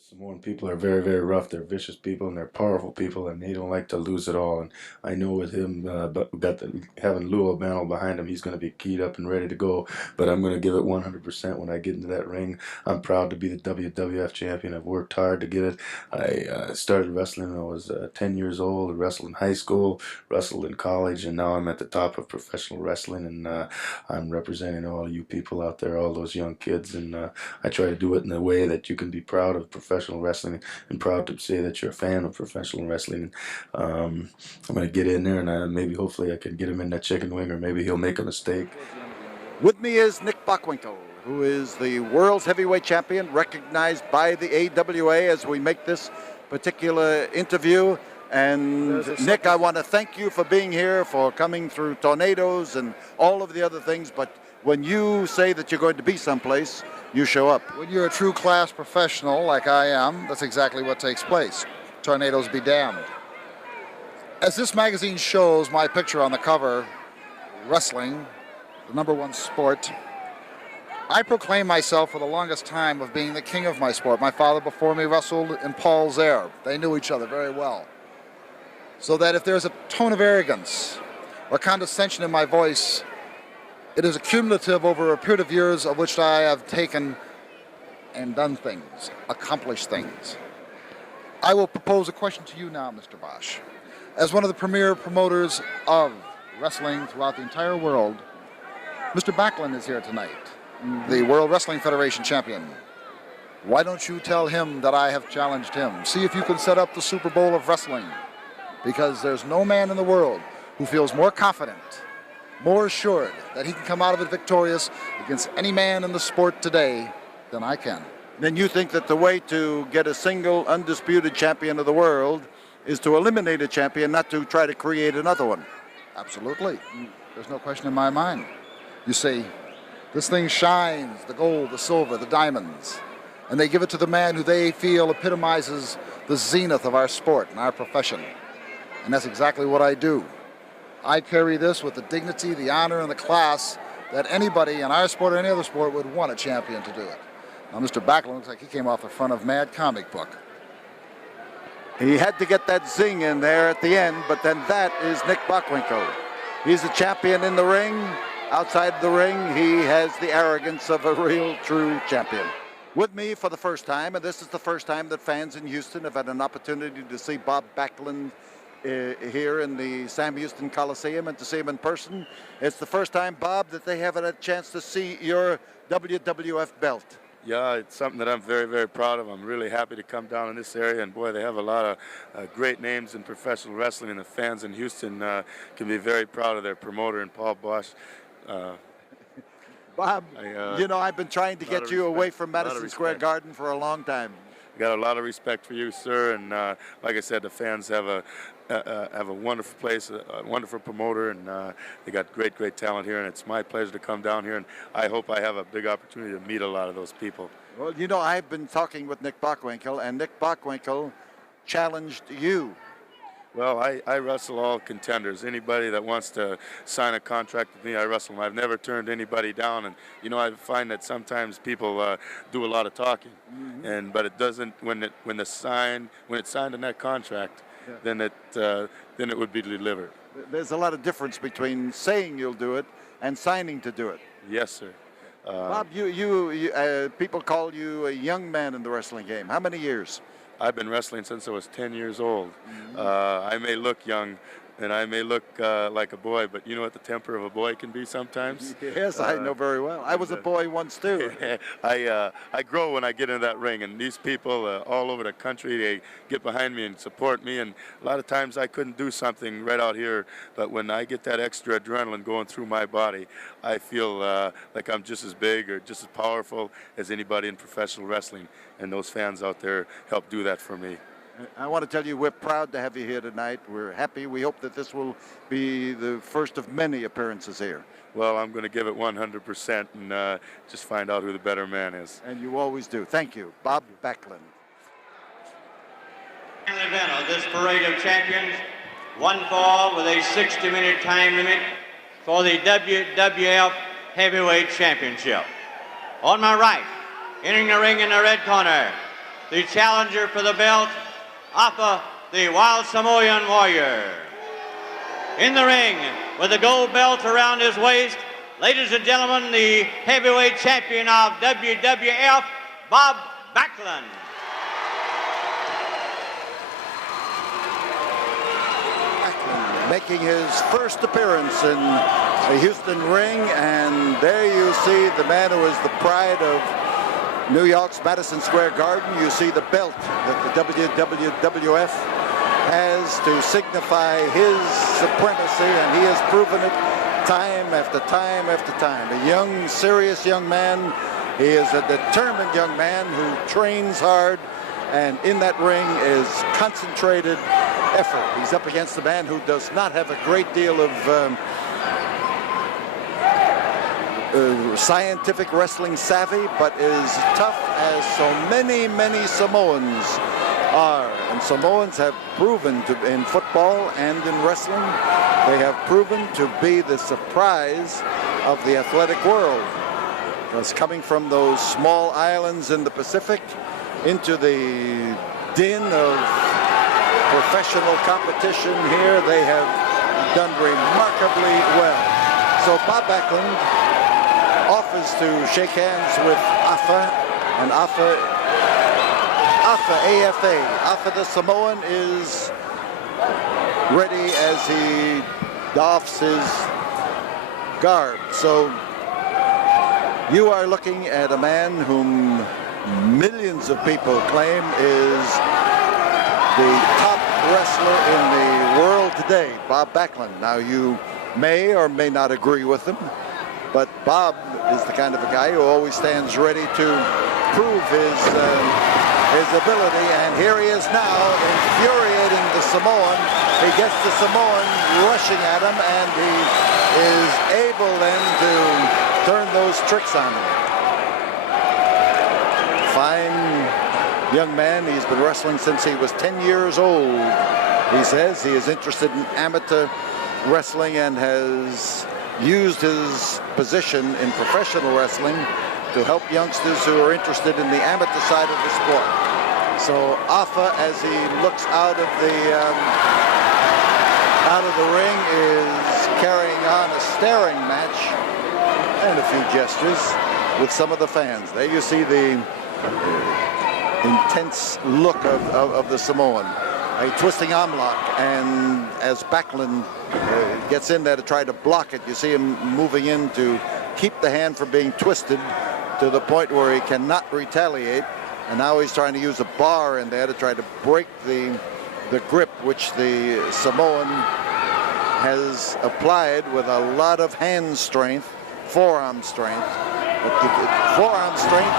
Samoan people are very, very rough. They're vicious people and they're powerful people, and they don't like to lose at all. And I know with him, having Lou Albano behind him, he's going to be keyed up and ready to go. But I'm going to give it 100% when I get into that ring. I'm proud to be the WWF champion. I've worked hard to get it. I started wrestling when I was 10 years old. I wrestled in high school, wrestled in college, and now I'm at the top of professional wrestling. And I'm representing all you people out there, all those young kids, and I try to do it in a way that you can be proud of professional wrestling and proud to say that you're a fan of professional wrestling. I'm going to get in there and maybe hopefully I can get him in that chicken wing, or maybe he'll make a mistake. With me is Nick Bockwinkel, who is the world's heavyweight champion, recognized by the AWA as we make this particular interview. And Nick, I want to thank you for being here, for coming through tornadoes and all of the other things. But when you say that you're going to be someplace, you show up. When you're a true class professional like I am, that's exactly what takes place. Tornadoes be damned. As this magazine shows my picture on the cover, wrestling, the #1 sport, I proclaim myself for the longest time of being the king of my sport. My father before me wrestled in Paul's Air. They knew each other very well. So that if there's a tone of arrogance or condescension in my voice, it is accumulative over a period of years of which I have taken and done things, accomplished things. I will propose a question to you now, Mr. Bosch. As one of the premier promoters of wrestling throughout the entire world, Mr. Backlund is here tonight, the World Wrestling Federation champion. Why don't you tell him that I have challenged him? See if you can set up the Super Bowl of wrestling, because there's no man in the world who feels more confident, more assured that he can come out of it victorious against any man in the sport today than I can. Then you think that the way to get a single undisputed champion of the world is to eliminate a champion, not to try to create another one? Absolutely. There's no question in my mind. You see, this thing shines, the gold, the silver, the diamonds, and they give it to the man who they feel epitomizes the zenith of our sport and our profession. And that's exactly what I do. I carry this with the dignity, the honor, and the class that anybody in our sport or any other sport would want a champion to do it. Now, Mr. Backlund looks like he came off the front of Mad Comic Book. He had to get that zing in there at the end, but then that is Nick Bockwinkel. He's a champion in the ring. Outside the ring, he has the arrogance of a real, true champion. With me for the first time, and this is the first time that fans in Houston have had an opportunity to see Bob Backlund here in the Sam Houston Coliseum and to see him in person. It's the first time, Bob, that they have had a chance to see your WWF belt. Yeah, it's something that I'm very, very proud of. I'm really happy to come down in this area, and boy, they have a lot of great names in professional wrestling, and the fans in Houston can be very proud of their promoter and Paul Bosch. Bob, you know, I've been trying to get you away from Madison Square Garden for a long time. Got a lot of respect for you, sir, and like I said, the fans have a wonderful place, a wonderful promoter, and they got great, great talent here, and it's my pleasure to come down here, and I hope I have a big opportunity to meet a lot of those people. Well, you know, I've been talking with Nick Bockwinkel, and Nick Bockwinkel challenged you. Well, I wrestle all contenders. Anybody that wants to sign a contract with me, I wrestle them. I've never turned anybody down, and you know, I find that sometimes people do a lot of talking, but it doesn't. When it's signed in that contract, then it would be delivered. There's a lot of difference between saying you'll do it and signing to do it. Yes, sir. Bob, people call you a young man in the wrestling game. How many years? I've been wrestling since I was 10 years old. I may look young, and I may look like a boy, but you know what the temper of a boy can be sometimes? Yes, I know very well. I was a boy once, too. I grow when I get into that ring, and these people all over the country, they get behind me and support me, and a lot of times I couldn't do something right out here, but when I get that extra adrenaline going through my body, I feel like I'm just as big or just as powerful as anybody in professional wrestling, and those fans out there help do that for me. I want to tell you we're proud to have you here tonight. We're happy. We hope that this will be the first of many appearances here. Well, I'm going to give it 100% and just find out who the better man is. And you always do. Thank you. Bob Backlund. In the event of this parade of champions, one fall with a 60-minute time limit for the WWF Heavyweight Championship. On my right, entering the ring in the red corner, the challenger for the belt, Afa, the Wild Samoan Warrior. In the ring, with the gold belt around his waist, ladies and gentlemen, the heavyweight champion of WWF, Bob Backlund. Backlund making his first appearance in a Houston ring, and there you see the man who is the pride of New York's Madison Square Garden. You see the belt that the WWF has to signify his supremacy, and he has proven it time after time after time. A young, serious young man. He is a determined young man who trains hard, and in that ring is concentrated effort. He's up against a man who does not have a great deal of scientific wrestling savvy, but is tough as so many Samoans are. And Samoans have proven to, in football and in wrestling, they have proven to be the surprise of the athletic world. Because coming from those small islands in the Pacific into the din of professional competition here, they have done remarkably well. So Bob Backlund offers to shake hands with Afa, and Afa, AFA, Afa the Samoan is ready as he doffs his garb. So you are looking at a man whom millions of people claim is the top wrestler in the world today, Bob Backlund. Now you may or may not agree with him, but Bob is the kind of a guy who always stands ready to prove his ability, and here he is now, infuriating the Samoan. He gets the Samoan rushing at him, and he is able then to turn those tricks on him. Fine young man. He's been wrestling since he was 10 years old. He says he is interested in amateur wrestling and has used his position in professional wrestling to help youngsters who are interested in the amateur side of the sport. So Afa, as he looks out of the ring, is carrying on a staring match and a few gestures with some of the fans. There you see the intense look of the Samoan. A twisting arm lock, and as Backlund gets in there to try to block it, you see him moving in to keep the hand from being twisted to the point where he cannot retaliate. And now he's trying to use a bar in there to try to break the grip, which the Samoan has applied with a lot of hand strength, forearm strength. But the forearm strength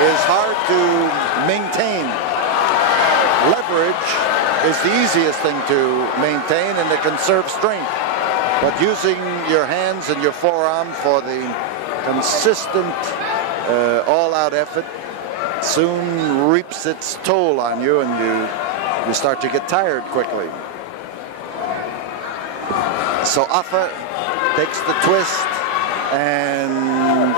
is hard to maintain. Leverage is the easiest thing to maintain and to conserve strength. But using your hands and your forearm for the consistent all-out effort soon reaps its toll on you, and you start to get tired quickly. So Afa takes the twist, and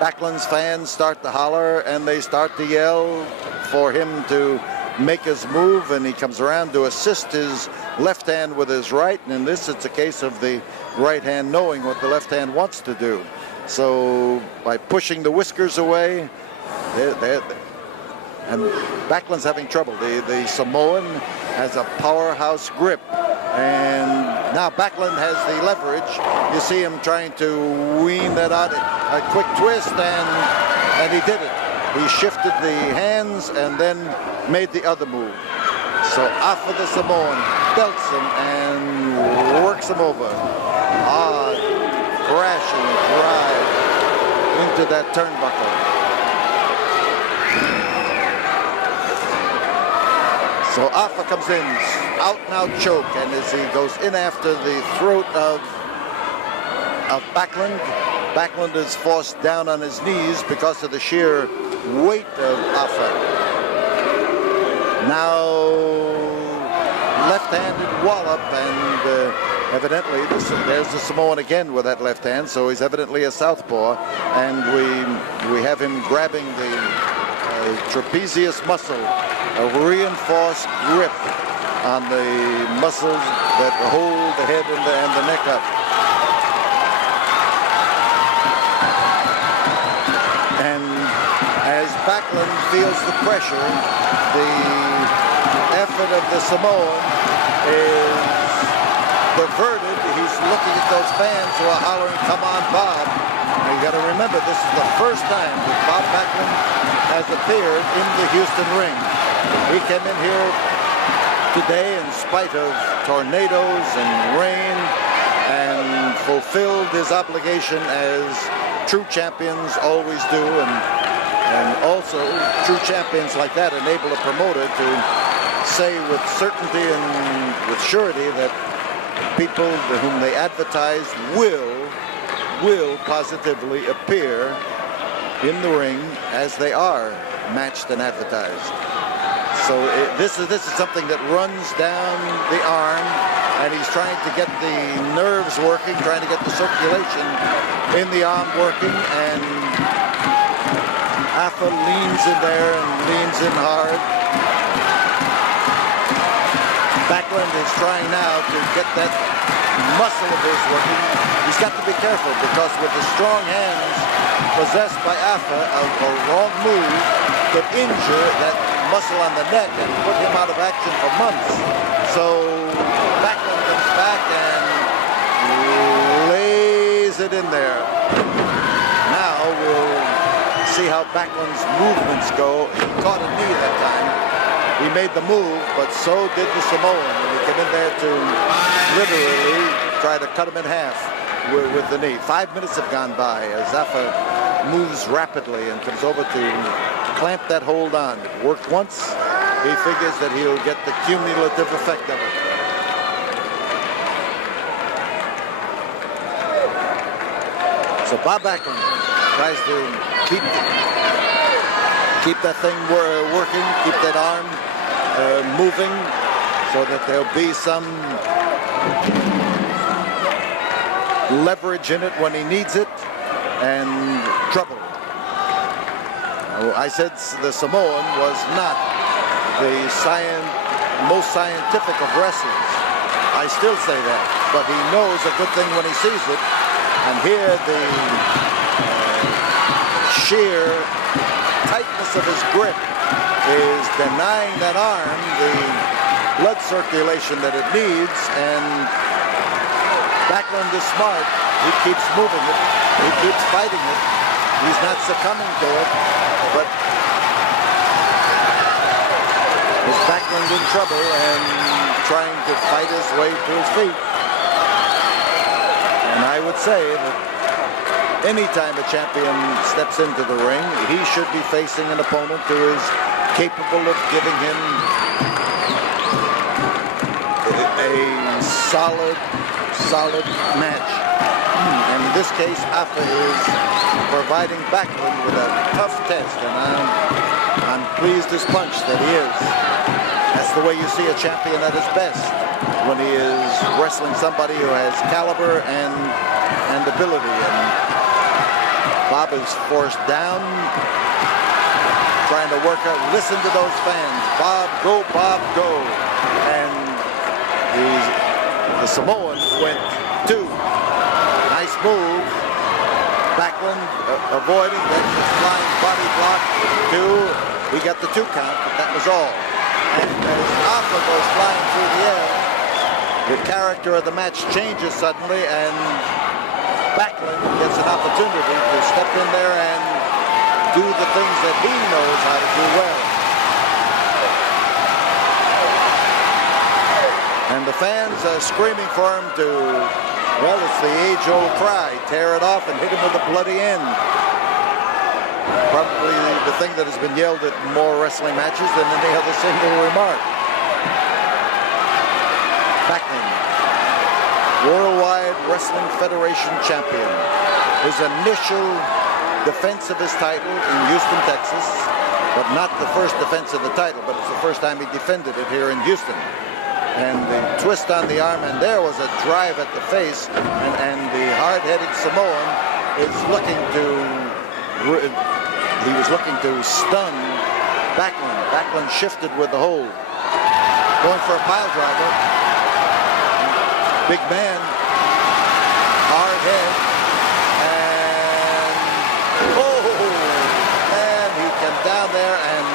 Backlund's fans start to holler, and they start to yell for him to make his move, and he comes around to assist his left hand with his right, and in this it's a case of the right hand knowing what the left hand wants to do. So by pushing the whiskers away, and Backlund's having trouble. The Samoan has a powerhouse grip, and now Backlund has the leverage. You see him trying to wean that out, a quick twist, and he did it. He shifted the hands and then made the other move. So Afa the Samoan belts him and works him over. Hard, crashing drive into that turnbuckle. So Afa comes in, out and out choke, and as he goes in after the throat of Backlund, Backlund is forced down on his knees because of the sheer weight of Afa. Now left-handed wallop, and evidently there's the Samoan again with that left hand, so he's evidently a southpaw, and we have him grabbing the trapezius muscle, a reinforced grip on the muscles that hold the head and the neck up. And as Backlund feels the pressure, the effort of the Samoan is diverted. He's looking at those fans who are hollering, "Come on, Bob." And you got to remember, this is the first time that Bob Backlund has appeared in the Houston ring. He came in here today in spite of tornadoes and rain and fulfilled his obligation as true champions always do, and also true champions like that enable a promoter to say with certainty and with surety that people whom they advertise will positively appear in the ring as they are matched and advertised. So this is something that runs down the arm, and he's trying to get the nerves working, trying to get the circulation in the arm working, and Afa leans in there and leans in hard. Backlund is trying now to get that muscle of his working. He's got to be careful, because with the strong hands possessed by Afa, a wrong move could injure that muscle on the neck and put him out of action for months. So Backlund comes back and lays it in there. Now we'll see how Backlund's movements go. He caught a knee that time. He made the move, but so did the Samoan. And he came in there to literally try to cut him in half with the knee. 5 minutes have gone by as Afa moves rapidly and comes over to clamp that hold on. It worked once. He figures that he'll get the cumulative effect of it. So Bob Backlund tries to keep that thing working, keep that arm moving, so that there'll be some leverage in it when he needs it, and trouble. I said the Samoan was not the most scientific of wrestlers. I still say that, but he knows a good thing when he sees it. And here the sheer tightness of his grip is denying that arm the blood circulation that it needs, and Backlund is smart. He keeps moving it. He keeps fighting it. He's not succumbing to it, but is Backlund in trouble and trying to fight his way to his feet. And I would say that anytime a champion steps into the ring, he should be facing an opponent who is capable of giving him a solid match. And in this case, Afa is providing Backlund with a tough test, and I'm pleased as punch that he is. That's the way you see a champion at his best, when he is wrestling somebody who has caliber and ability. And Bob is forced down, trying to work out. Listen to those fans. Bob, go, Bob, go. And the Samoan went 2. Nice move. Backlund avoiding, then the flying body block. 2. He got the 2 count, but that was all. And as Afa goes flying through the air, the character of the match changes suddenly, and Backlund gets an opportunity to step in there and do the things that he knows how to do well. And the fans are screaming for him to, well, it's the age-old cry, tear it off and hit him with a bloody end. Probably the thing that has been yelled at more wrestling matches than any other single remark. Backlund, Worldwide Wrestling Federation champion. His initial defense of his title in Houston, Texas, but not the first defense of the title, but it's the first time he defended it here in Houston. And the twist on the arm, and there was a drive at the face, and the hard-headed Samoan is looking to, he was looking to stun Backlund shifted with the hold. Going for a pile driver. Big man. Hard head. And he came down there, and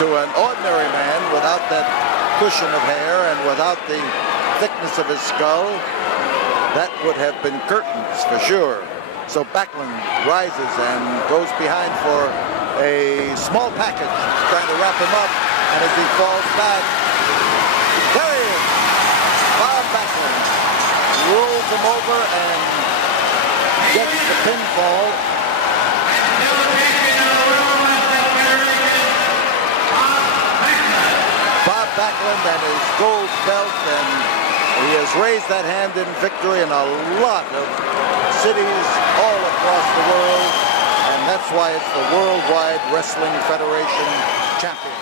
to an ordinary man without that cushion of hair and without the thickness of his skull, that would have been curtains for sure. So Backlund rises and goes behind for a small package, trying to wrap him up, and as he falls back, there he is, Bob Backlund rolls him over and gets the pinfall. Bob Backlund and his gold belt, and he has raised that hand in victory in a lot of cities all across the world, and that's why it's the Worldwide Wrestling Federation champion.